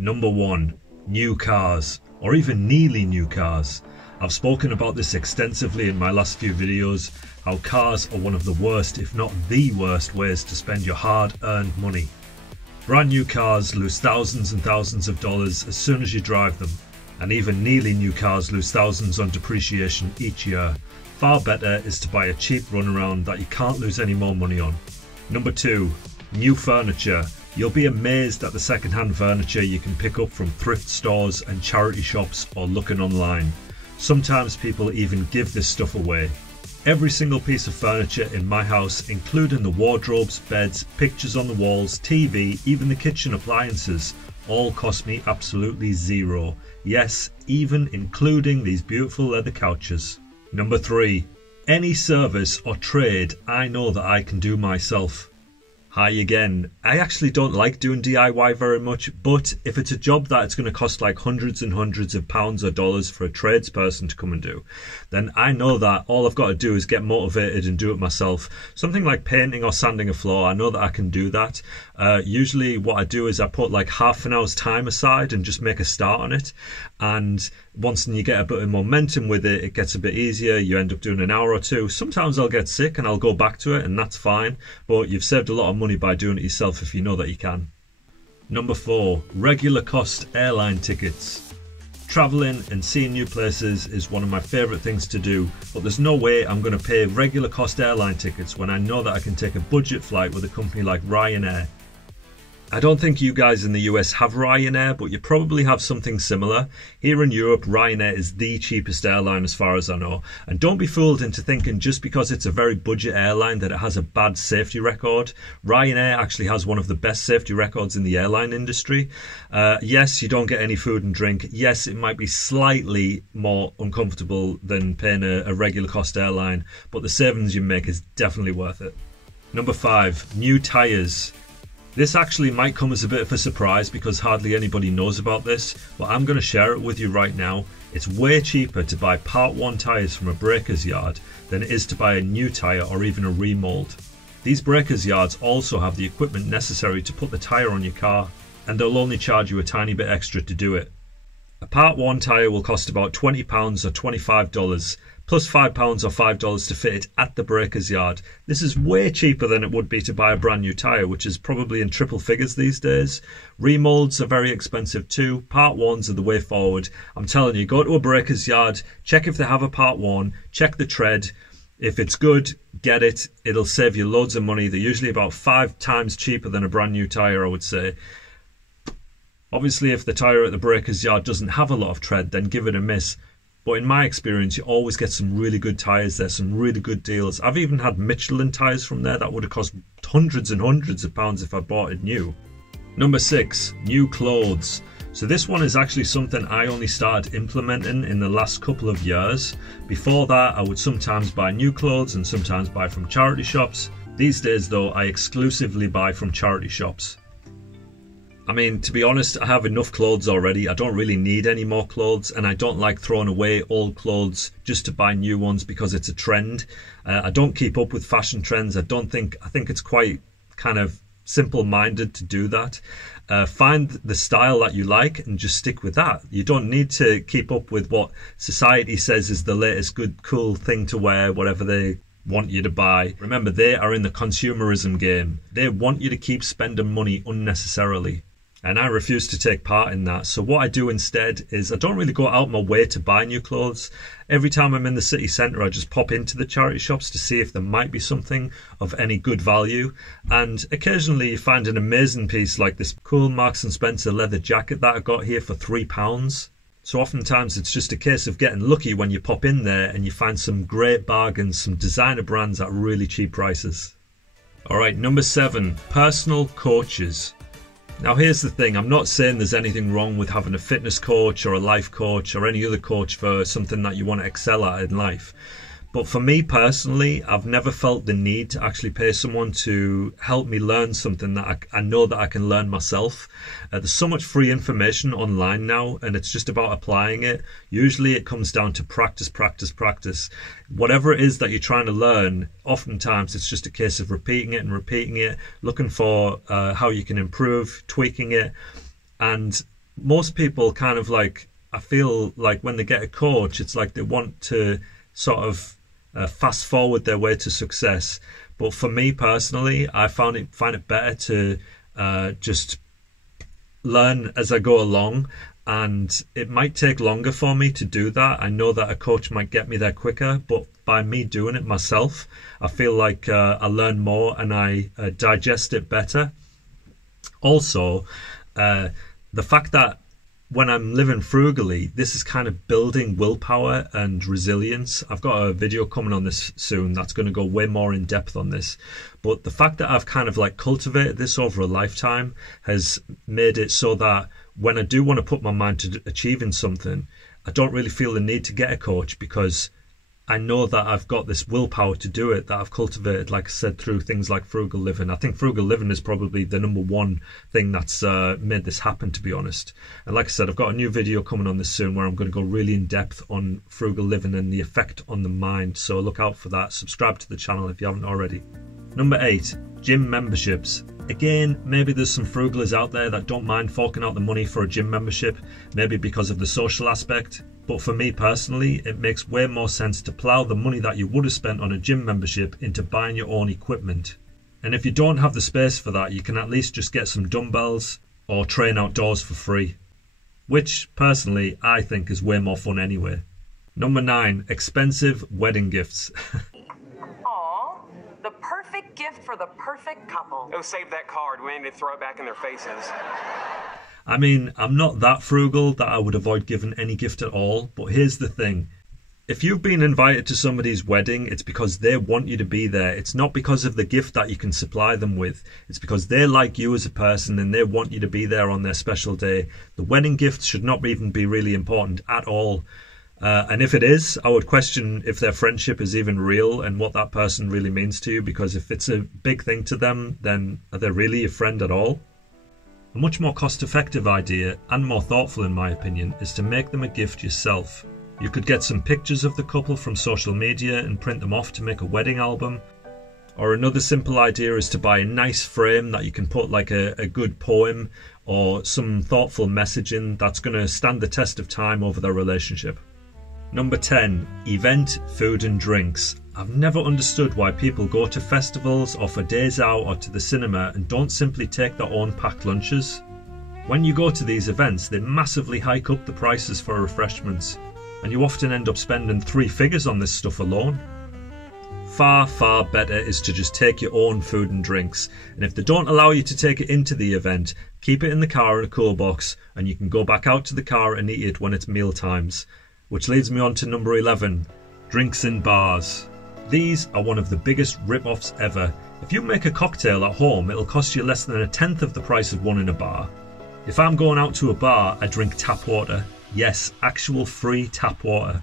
Number 1. New cars, or even nearly new cars. I've spoken about this extensively in my last few videos, how cars are one of the worst, if not the worst, ways to spend your hard-earned money. Brand new cars lose thousands and thousands of dollars as soon as you drive them, and even nearly new cars lose thousands on depreciation each year. Far better is to buy a cheap runaround that you can't lose any more money on. Number 2. New furniture. You'll be amazed at the second-hand furniture you can pick up from thrift stores and charity shops or looking online. Sometimes people even give this stuff away. Every single piece of furniture in my house, including the wardrobes, beds, pictures on the walls, TV, even the kitchen appliances, all cost me absolutely zero. Yes, even including these beautiful leather couches. Number 3. Any service or trade I know that I can do myself. Hi again. I actually don't like doing DIY very much, but if it's a job that it's going to cost like hundreds and hundreds of pounds or dollars for a tradesperson to come and do, then I know that all I've got to do is get motivated and do it myself. Something like painting or sanding a floor, I know that I can do that. Usually what I do is I put like half an hour's time aside and just make a start on it. And once you get a bit of momentum with it, it gets a bit easier. You end up doing an hour or two. Sometimes I'll get sick and I'll go back to it, and that's fine. But you've saved a lot of money by doing it yourself if you know that you can. Number 4. Regular cost airline tickets. Traveling and seeing new places is one of my favourite things to do, but there's no way I'm going to pay regular cost airline tickets when I know that I can take a budget flight with a company like Ryanair. I don't think you guys in the US have Ryanair, but you probably have something similar. Here in Europe, Ryanair is the cheapest airline as far as I know. And don't be fooled into thinking just because it's a very budget airline that it has a bad safety record. Ryanair actually has one of the best safety records in the airline industry. Yes, you don't get any food and drink. Yes, it might be slightly more uncomfortable than paying a regular cost airline, but the savings you make is definitely worth it. Number 5. New tyres. This actually might come as a bit of a surprise because hardly anybody knows about this, but I'm going to share it with you right now. It's way cheaper to buy part 1 tyres from a breaker's yard than it is to buy a new tyre or even a remold. These breaker's yards also have the equipment necessary to put the tyre on your car, and they'll only charge you a tiny bit extra to do it. A part 1 tyre will cost about £20 or $25, plus £5 or $5 to fit it at the breaker's yard. This is way cheaper than it would be to buy a brand new tyre, which is probably in triple figures these days. Remolds are very expensive too. Part 1s are the way forward. I'm telling you, go to a breaker's yard, check if they have a part 1, check the tread. If it's good, get it. It'll save you loads of money. They're usually about 5 times cheaper than a brand new tyre, I would say. Obviously, if the tyre at the breaker's yard doesn't have a lot of tread, then give it a miss. But in my experience, you always get some really good tyres there, some really good deals. I've even had Michelin tyres from there that would have cost hundreds and hundreds of pounds if I bought it new. Number 6, new clothes. So this one is actually something I only started implementing in the last couple of years. Before that, I would sometimes buy new clothes and sometimes buy from charity shops. These days though, I exclusively buy from charity shops. I mean, to be honest, I have enough clothes already. I don't really need any more clothes, and I don't like throwing away old clothes just to buy new ones because it's a trend. I don't keep up with fashion trends. I think it's quite kind of simple-minded to do that. Find the style that you like and just stick with that. You don't need to keep up with what society says is the latest good, cool thing to wear, whatever they want you to buy. Remember, they are in the consumerism game. They want you to keep spending money unnecessarily. And I refuse to take part in that. So what I do instead is I don't really go out my way to buy new clothes. Every time I'm in the city centre, I just pop into the charity shops to see if there might be something of any good value. And occasionally you find an amazing piece like this cool Marks & Spencer leather jacket that I got here for £3. So oftentimes it's just a case of getting lucky when you pop in there and you find some great bargains, some designer brands at really cheap prices. Alright, number 7, personal coaches. Now here's the thing, I'm not saying there's anything wrong with having a fitness coach or a life coach or any other coach for something that you want to excel at in life. But for me personally, I've never felt the need to actually pay someone to help me learn something that I know that I can learn myself. There's so much free information online now, and it's just about applying it. Usually it comes down to practice, practice, practice. Whatever it is that you're trying to learn, oftentimes it's just a case of repeating it and repeating it, looking for how you can improve, tweaking it, and most people kind of like, I feel like when they get a coach, it's like they want to sort of fast forward their way to success. But for me personally, I find it better to just learn as I go along, and it might take longer for me to do that. I know that a coach might get me there quicker, but by me doing it myself, I feel like I learn more and I digest it better. Also, the fact that when I'm living frugally, this is kind of building willpower and resilience. I've got a video coming on this soon that's going to go way more in depth on this. But the fact that I've kind of like cultivated this over a lifetime has made it so that when I do want to put my mind to achieving something, I don't really feel the need to get a coach, because I know that I've got this willpower to do it that I've cultivated, like I said, through things like frugal living. I think frugal living is probably the #1 thing that's made this happen, to be honest. And like I said, I've got a new video coming on this soon where I'm going to go really in depth on frugal living and the effect on the mind. So look out for that. Subscribe to the channel if you haven't already. Number 8, gym memberships. Again, maybe there's some frugalers out there that don't mind forking out the money for a gym membership, maybe because of the social aspect. But for me personally, it makes way more sense to plough the money that you would have spent on a gym membership into buying your own equipment. And if you don't have the space for that, you can at least just get some dumbbells or train outdoors for free, which personally I think is way more fun anyway. Number 9, expensive wedding gifts. Aww, the perfect gift for the perfect couple. Oh, save that card. We need to throw it back in their faces. I mean, I'm not that frugal that I would avoid giving any gift at all, but here's the thing. If you've been invited to somebody's wedding, it's because they want you to be there. It's not because of the gift that you can supply them with. It's because they like you as a person and they want you to be there on their special day. The wedding gift should not even be really important at all. And if it is, I would question if their friendship is even real and what that person really means to you, because if it's a big thing to them, then are they really a friend at all? A much more cost-effective idea, and more thoughtful in my opinion, is to make them a gift yourself. You could get some pictures of the couple from social media and print them off to make a wedding album. Or another simple idea is to buy a nice frame that you can put like a good poem or some thoughtful message in that's going to stand the test of time over their relationship. Number 10, event, food and drinks. I've never understood why people go to festivals or for days out or to the cinema and don't simply take their own packed lunches. When you go to these events, they massively hike up the prices for refreshments, and you often end up spending 3 figures on this stuff alone. Far, far better is to just take your own food and drinks, and if they don't allow you to take it into the event, keep it in the car in a cool box and you can go back out to the car and eat it when it's meal times. Which leads me on to number 11, drinks in bars. These are one of the biggest rip-offs ever. If you make a cocktail at home, it'll cost you less than 1/10 of the price of one in a bar. If I'm going out to a bar, I drink tap water. Yes, actual free tap water.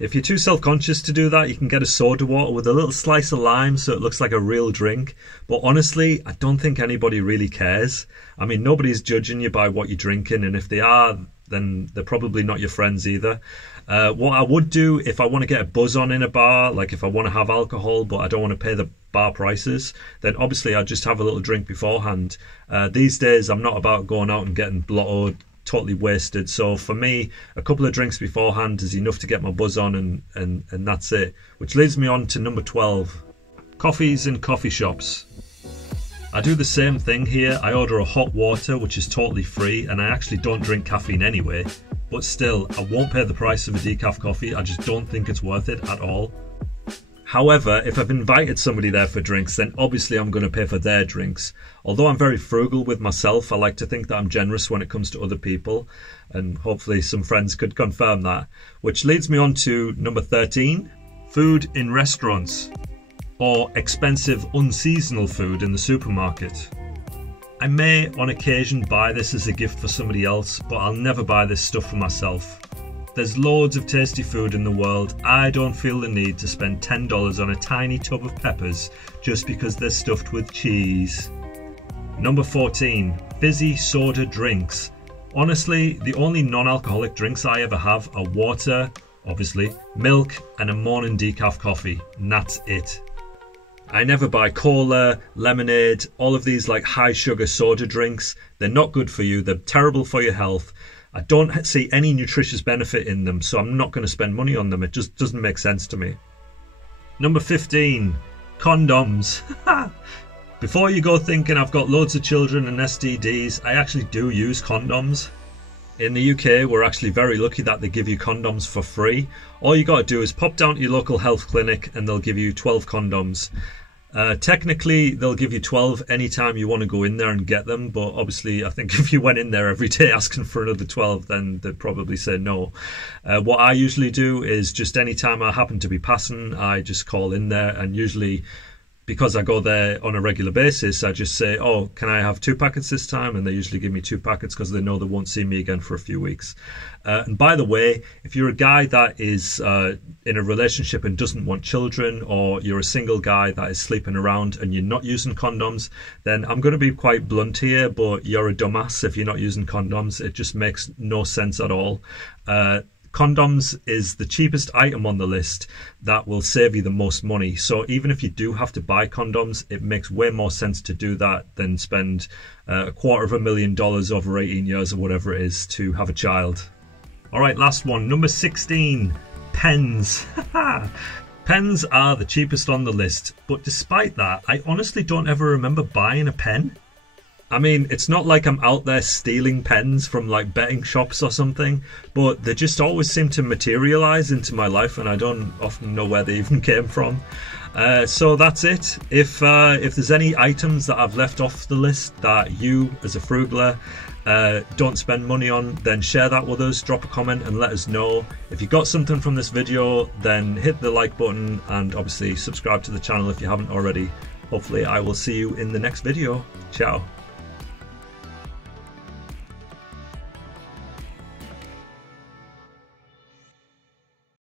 If you're too self-conscious to do that, you can get a soda water with a little slice of lime so it looks like a real drink. But honestly, I don't think anybody really cares. I mean, nobody's judging you by what you're drinking, and if they are, then they're probably not your friends either. What I would do if I want to get a buzz on in a bar, like if I want to have alcohol but I don't want to pay the bar prices, then obviously I'd just have a little drink beforehand. These days I'm not about going out and getting blottoed, totally wasted. So for me, a couple of drinks beforehand is enough to get my buzz on, and that's it. Which leads me on to number 12, coffees in coffee shops. I do the same thing here. I order a hot water, which is totally free, and I actually don't drink caffeine anyway. But still, I won't pay the price of a decaf coffee. I just don't think it's worth it at all. However, if I've invited somebody there for drinks, then obviously I'm going to pay for their drinks. Although I'm very frugal with myself, I like to think that I'm generous when it comes to other people, and hopefully some friends could confirm that. Which leads me on to number 13, food in restaurants, or expensive unseasonal food in the supermarket. I may on occasion buy this as a gift for somebody else, but I'll never buy this stuff for myself. There's loads of tasty food in the world. I don't feel the need to spend $10 on a tiny tub of peppers just because they're stuffed with cheese. Number 14, fizzy soda drinks. Honestly, the only non-alcoholic drinks I ever have are water, obviously, milk and a morning decaf coffee, and that's it. I never buy cola, lemonade, all of these like high sugar soda drinks. They're not good for you. They're terrible for your health. I don't see any nutritious benefit in them, so I'm not going to spend money on them. It just doesn't make sense to me. Number 15, condoms. Before you go thinking I've got loads of children and STDs, I actually do use condoms. In the UK, we're actually very lucky that they give you condoms for free. All you got to do is pop down to your local health clinic and they'll give you 12 condoms. Technically, they'll give you 12 anytime you want to go in there and get them, but obviously I think if you went in there every day asking for another 12, then they'd probably say no. What I usually do is just anytime I happen to be passing, I just call in there, and usually because I go there on a regular basis, I just say, oh, can I have 2 packets this time? And they usually give me 2 packets because they know they won't see me again for a few weeks. And by the way, if you're a guy that is in a relationship and doesn't want children, or you're a single guy that is sleeping around and you're not using condoms, then I'm going to be quite blunt here, but you're a dumbass if you're not using condoms. It just makes no sense at all. Condoms is the cheapest item on the list that will save you the most money. So even if you do have to buy condoms, it makes way more sense to do that than spend $250,000 over 18 years or whatever it is to have a child. All right, last one, number 16, pens. Pens are the cheapest on the list, but despite that, I honestly don't ever remember buying a pen. I mean, it's not like I'm out there stealing pens from like betting shops or something, but they just always seem to materialize into my life and I don't often know where they even came from. So that's it. If there's any items that I've left off the list that you as a frugaler don't spend money on, then share that with us, drop a comment and let us know. If you got something from this video, then hit the like button and obviously subscribe to the channel if you haven't already. Hopefully I will see you in the next video. Ciao.